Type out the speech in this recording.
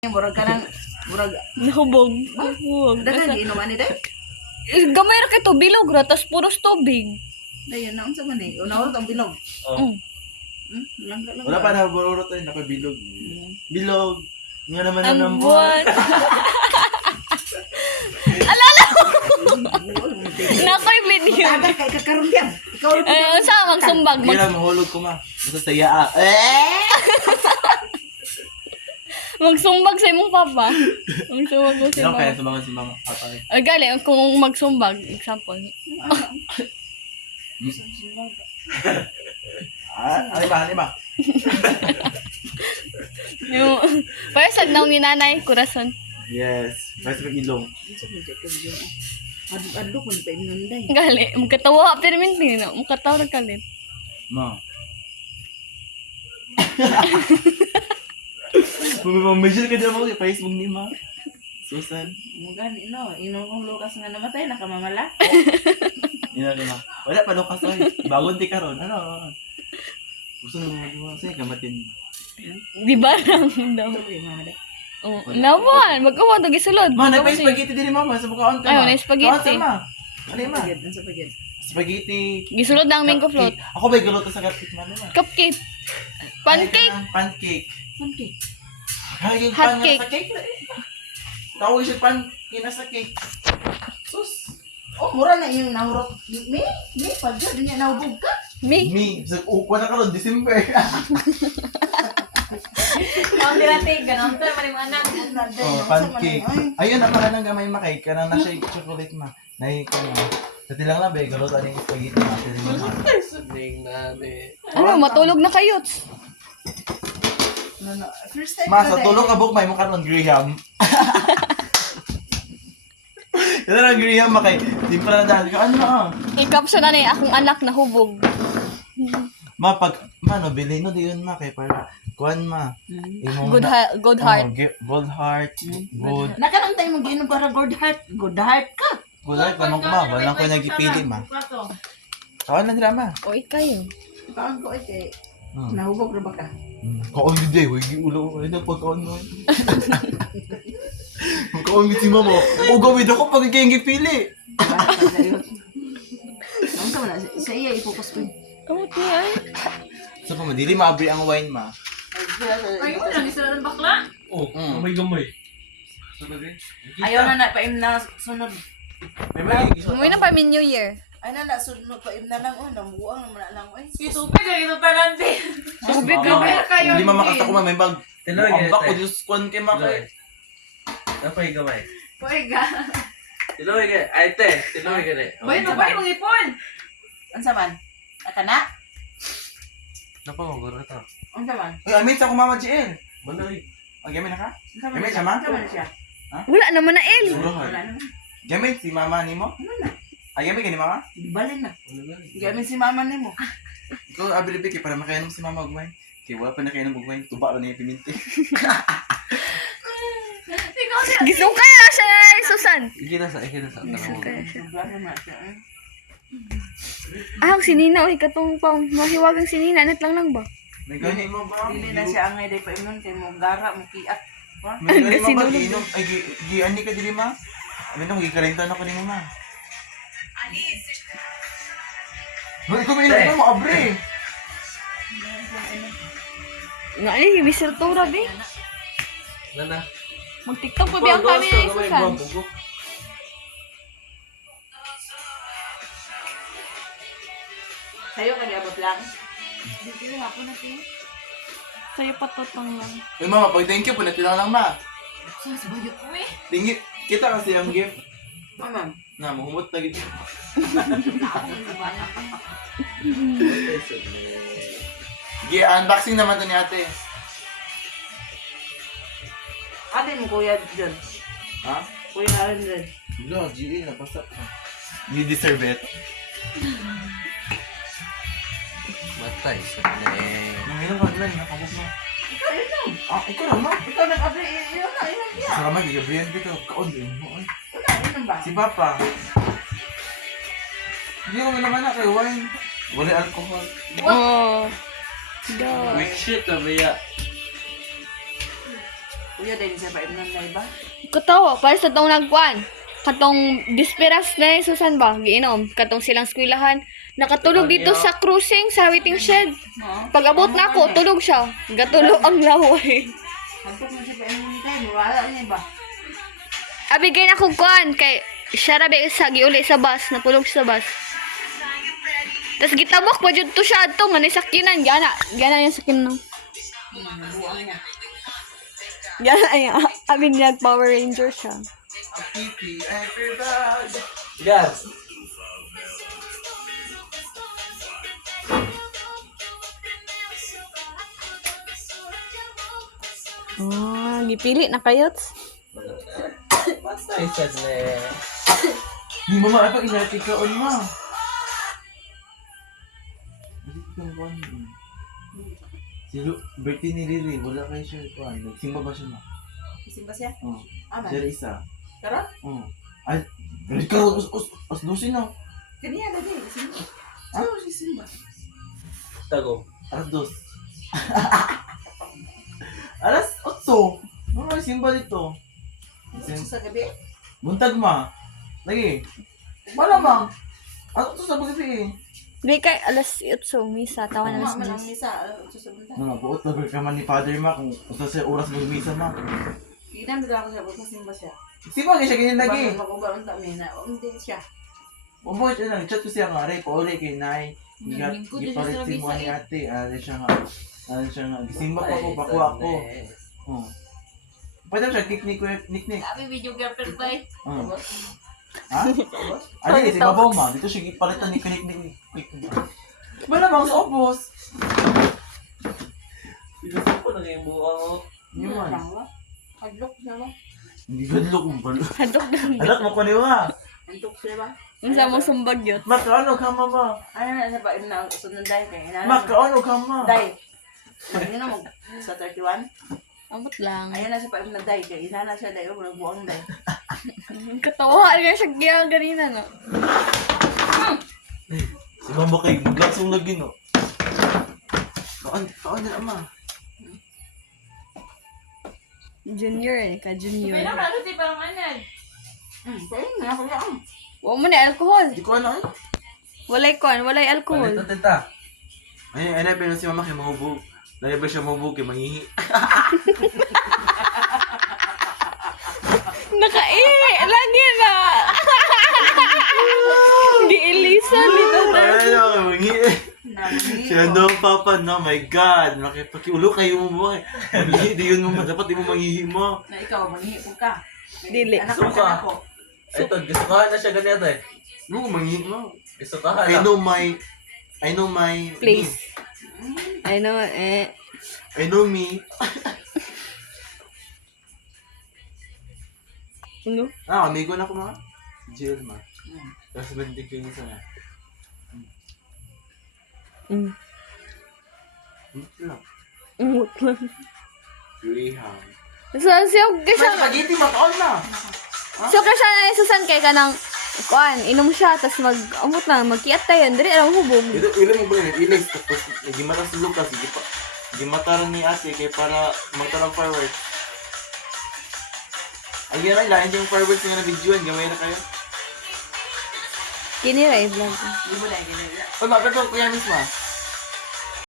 Murag ka ng, murag, Nahubog. Nahubog. dagan giinuman ni day. Gamay ra kay to bilog ra tas puros tubig. Dayon na unsa man eh. Unahurot ang bilog. Mm. Langga lang. Wala pa na bururot ay nakabilog. Bilog. Nga naman Ang ang buwan. Nakoy video. Tagal kay kakaron diyan. Ikaw rin. Unsa magsumbag Hindi lang mahulog ko ma. Basta sa yaa. magsumbag sa imong papa. Magsumbag ko sa Sino kaya imong. sumangan si mama? Patay. Ay gali kung magsumbag example. Alima. Yung para sa naong ni nanay kurason. Yes. Basta pag ilong. Unsa man kay kabiyo. Adlo kun pa imnon day. Gali magkatawa perminti no. Magkatawa ra kalit. Ma. Mamamajil ka dyan mo sa Facebook ni ma. Susan. Mo gani no, inong Lucas nga namatay nakamamala. Ina ma. Wala pa lukas oy. Bagon ti karon. Ano? Gusto mo mo say gamatin. Di ba lang daw. Ito kay mga day. Oh, naman, magkawan to gisulod. Ma, nagpa spaghetti din ni mama sa bukaon ka. Ayaw, ma. na spaghetti. Kaon sa ma. Ano ma? Pagid, unsa pagid. Spaghetti. Gisulod ng mango float. Cupcake. Ako ba gulot sa cupcake man ma? Cupcake. Pancake. Pancake. Pancake. Ay, yung Hot pan nga cake. sa cake. Tawag siya pan sa cake. Sus. Oh, mura na yung nahurot. Me, pagod niya nahubog ka. Me. Me, sa ukwa na karon December. Ang dirate, ganun to, maling anak. Oh, pancake. Ayun na pala nang gamay makay kanang na siya chocolate ma. Nay ka na. Sa tilang na be galot ani spaghetti ma. Ano, matulog na kayo. No. First time Ma, ko, sa day. tulog ka buk may makaron Graham. Ito na Graham makay. Timpla na dahil ka ano ah. I-caption na ni akong anak na hubog. Ma pag no bilhin no diyon ma kay para kuan ma. Imong Good heart. Good heart. Good heart. Good. Nakanang tayo mag-inom para good heart. Good heart ka. Good heart manok ma. Walang ko nagipili ma. Kawan lang dira ma. Oy kayo. Kaon ko kay nahubog ra ba ka? Kaon di day, wagi ulo. Ay na pagkaon mo. Kaon si mama. O gawin ako pag kayong gipili. Ang kama na sa iya i-focus ko. Kamot niya ay. Sa pa madili maabri ang wine ma. Ay, mo lang isa ng bakla. Oh, gamay-gamay. Ayaw na paim na sunod. Umuwi na pa min New Year. Ay na sunod paim na lang namuang naman na lang oy. Itupid ay ito talante. Tubig gamay kayo. Hindi mamakasta ko ma may bag. Tiloy, Ang bako ganito. Diyos kuan kay makay. Napay gamay. Oy ga. Tiloy ka. Ay, te. Tiloy ka rin. Boy, no boy, mangipon. Unsa man? Aka na? Napangaguro ito. Unsa man? Ay, amit sa ko mama GL. Manoy. Ang gamit na ka? Unsa man? Gamit siya ma? Unsa man siya? Wala naman na El. Siguro Wala ha. naman. Gamit si mama nimo? Ano na? Ay gamit ka ni mama? Ibalin na. Gamin si mama nimo. Ikaw abilibi kay para makainom si mama og wine. Kay wala pa nakainom og wine, tuba ra niya piminti. Gisukay na siya na Susan. Ikinasa. Gisukay na siya. Wala na siya. Ah, si Nina, oy, katong pang mahiwagang si Nina, net lang ba? May gani mo ba? Dili na siya angay day paim nun kay mo gara mo kiat. May gani mo ba Sinulog. giinom? Ay gi ani ka dili ma? Ano nang gikalentan ako nimo ma? No, ikaw may inom mo abre. Nga ni, bisirtura, be. Nana. Mag-tiktok pa ba ang kami na yung Susan? Sayo ka abot lang. Dito na ako natin. Sa'yo patotong lang. Uy mama, pag thank you po natilang lang ma. Sa sabayot ko eh. Tingit kita kasi ang gift. Mama. Na mahumot na gid. Unboxing naman to ni ate. Ate mo kuya dyan. Ha? Kuya na rin dyan. Wala, GA na basta. You deserve it. Matay sa ne. Nanginom ka din, nakabog mo. Ikaw yun lang. Ah, ikaw lang ma. Ikaw nag-abri. Yun na, yun na. Sa kamay, Gabriel dito. Kaon din mo. Ay. Wala, yun ba? Si Papa. Hindi ko naman na kay wine. Wala alcohol. Oh. Dog. Weak shit, abaya. Kuya, dahil sa paim ng ba? Katawa, para sa tong nagkuan. Katong disperas na Susan ba? Giinom. Katong silang skwilahan. Nakatulog dito sa cruising, sa waiting shed. Pag abot na ako, tulog siya. Gatulog ang laway. Hantok na sa paim ng tayo, wala niya ba? Abigay na akong kuan kay siya rabi sa giuli sa bus, napulog siya sa bus. Tapos gitabok pa dyan to siya ato, nga sakinan, gana yung sakinan. Buwang niya. Gana ay, abin niya Power Ranger siya. Kiki, everybody. Gas. Gipili na kayots. Matay sa ne. Di mo ma, ako inartik ka on ma. Si birthday ni Riri, wala kayo siya ito. Nagsimba ba siya ma? Isin ba siya? Oo. Aman. Siya isa. Karon? Oo. Ay, ikaw, dosin na. Kaniya na din. Isin ba? Ah? Ano si Simba? Tago. Alas 2. Alas 8. Ano may simba dito? Sa gabi? Buntag ma. Lagi. Wala ma. Ano to sa pag-ibig? Di kay alas 8 misa, tawa na Ano alas man ang 10. misa? Susunod Ano, buot na ka man ni Father ma kung usa sa oras mag-misa ma. Kinan nila ako siya, kung simba siya. Simba kayo siya ganyan lagi. Bakit makubaron kami na, hindi siya. Umoy siya lang, chat ko siya nga, Ray, pauli kay Nay. Lingkod din siya Gipalit sa si mo visa, ni eh. ate, ano siya nga, gisimba pa ako, pakuha ko. Oh. Pwede siya, nick. Kami video girlfriend ba eh? Oh. Ha? Ano yun, si Babaw ma, dito siya gipalitan ni Knik. Malamang sa obos. Pinusin ko na yung buka ko. Yun man. Hadlok siya ba? Hindi gadlok mo pala. Hadok na. Anak mo ko niwa. Hadlok siya ba? Unsa mo sumbag yun? Makaano ka ma ba? Ano na sa paim na sunod dahil kay inana. Makaano ka ma? Dahil. Ayun na mo, sa 31. Abot lang. Ayun na sa paim na dahil kay inana siya dahil ako nagbuang dahil. Katawa nga siya giya ganina no. Si Mama kay maglangsong lagi no. Kaan na ama. Junior ka junior. Kasi parang manag. Ayun na ako lang. Wa mo na alcohol. Di ko ano eh. Walay alcohol. Palit na tita. Ay, pero si Mama kay mahubog. Dahil ba siya mahubog kay mangihi. Lagi na. Di Elisa dito na. Ay, kay mangihi. Si ano papa no, my God. Makipakiulo kayo mo ba? Mangihi, di yun mo. Dapat di mo mangihi mo. Na ikaw, manghihipog ka. Dili. Anak Suka. ko siya ako. Ito, gusto ko na siya ganito eh. Ano mangihi mo? Gusto ko I na. know my Please. I know I know me. Ano? Amigo na ko ma. Jill ma. Tapos bendig ko yung isa na. Umot lang. Greyhound. So, siya Spaghetti, makaon na. na Susan kay kanang kuan, inom siya, tas umot lang, magkiat tayo, diri alam hubog. Ilan mo ba yun? Ilan. Tapos, nagimata si Lucas. Nagimata rin ni ate kaya para magtarang fireworks. Ay, yan ay, lahat yung fireworks nga na videoan. Gamay na kayo. Kini ra i-vlog. Hindi mo na yung ginagawa. Ay, mapagod ko yan misma.